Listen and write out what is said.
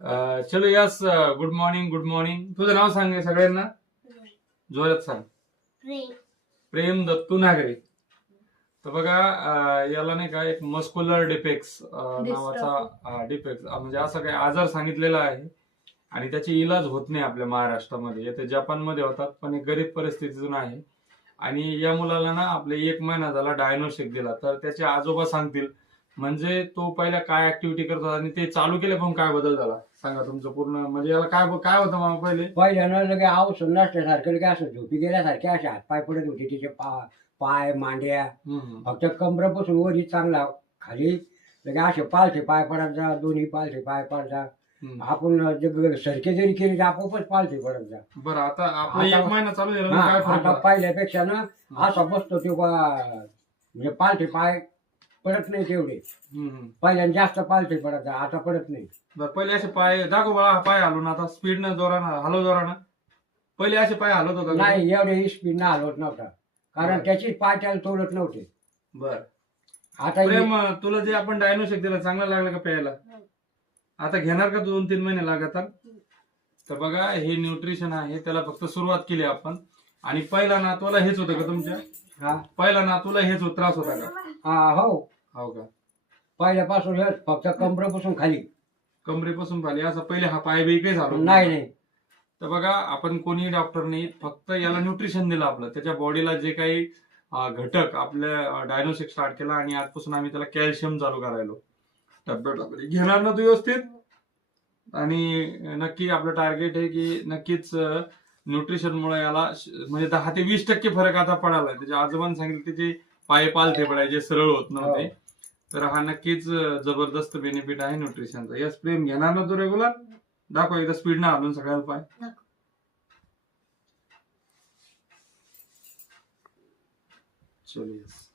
चलो yes. Good morning. Good morning. तुझं नाव सांग सगळ्यांना जोरात सांग. प्रेम दत्तू नागरे. तर बघा याला नाही का एक मस्क्युलर डिफेक्ट्स नावाचा डिफेक्ट म्हणजे असा काही आजार सांगितलेला आहे आणि त्याची इलाज होत नाही आपल्या महाराष्ट्रामध्ये. येथे जपानमध्ये होतात पण हे गरीब परिस्थितीतून आहे. आणि या मुलाला ना आपले 1 महिना झाला डायनोसिक दिला. तर त्याचे आजोबा सांगतील म्हणजे तो पहिला काय ऍक्टिव्हिटी करतो आणि ते चालू केले पण काय बदल झाला सांगा तुमचं पूर्ण. म्हणजे याला काय काय होतं मामा पहिले. पहिल्यानं लगे आवसून नसल्यासारखं लगे असं झोपी गेल्यासारखे असे हातपाय पडत होते तिचे पाय मांड्या. फक्त कमरेपासून वरी चांगला खाली लगे असे पालथे पाय पडत जा, दोन्ही पालथे पाय पडत जा. आपण सरके जरी केली तर आपोआपच पालथे पडत जा. बरं आता आपला 1 महिना चालू झाला हा, काय फरक आता पडला? पहिल्यापेक्षा ना असा बसतो तो म्हणजे पालथे पाय पडत नाही तेवढे. पहिल्याने जास्त पालथे पडत जा, आता पडत नाही. बरं पहिले असे पाय दाखव बाळा पाय हलवून आता स्पीडनं जोरानं हलव जोरानं. पहिले असे पाय हलवत होता का? नाही एवढे स्पीड ना हलवत नव्हता कारण त्याची पाय त्याला तोडत नव्हते. बर आता प्रेम तुला जे आपण डायनोसिक दिलं चांगलं लागलं का प्यायला? आता घेणार का 2-3 महिने लगातार? तर बघा हे न्यूट्रिशन आहे त्याला फक्त सुरुवात केली आपण. आणि पहिला ना तुला हेच होतं का तुमच्या? हा पहिला ना तुला हेच त्रास होता का? हा हो हो का? पहिल्यापासून हेच, फक्त कमरेपासून खाली. कमरेपासून खाली असं पहिले हा पाय बी काही झालो नाही नाही तर बघा आपण कोणी डॉक्टर नाही फक्त याला न्यूट्रिशन दिलं आपलं त्याच्या बॉडीला जे काही घटक आपल्या डायनोसिक स्टार्ट केला आणि आजपासून आम्ही त्याला कॅल्शियम चालू करायलो. टॅब्लेट घेणार ना तू व्यवस्थित. आणि नक्की आपलं टार्गेट आहे की नक्कीच न्यूट्रिशन मुळे याला म्हणजे 10 ते 20% फरक आता पडाला. त्याच्या आजोबांनी सांगितलं त्याचे पाय पालथे पडायचे सरळ होत नव्हते. तर हा नक्कीच जबरदस्त बेनिफिट आहे न्यूट्रिशनचा. यस प्रेम घेणार ना तू रेग्युलर? दाखव एकदा स्पीड ना हलून सगळ्याला पाय. चलो यस.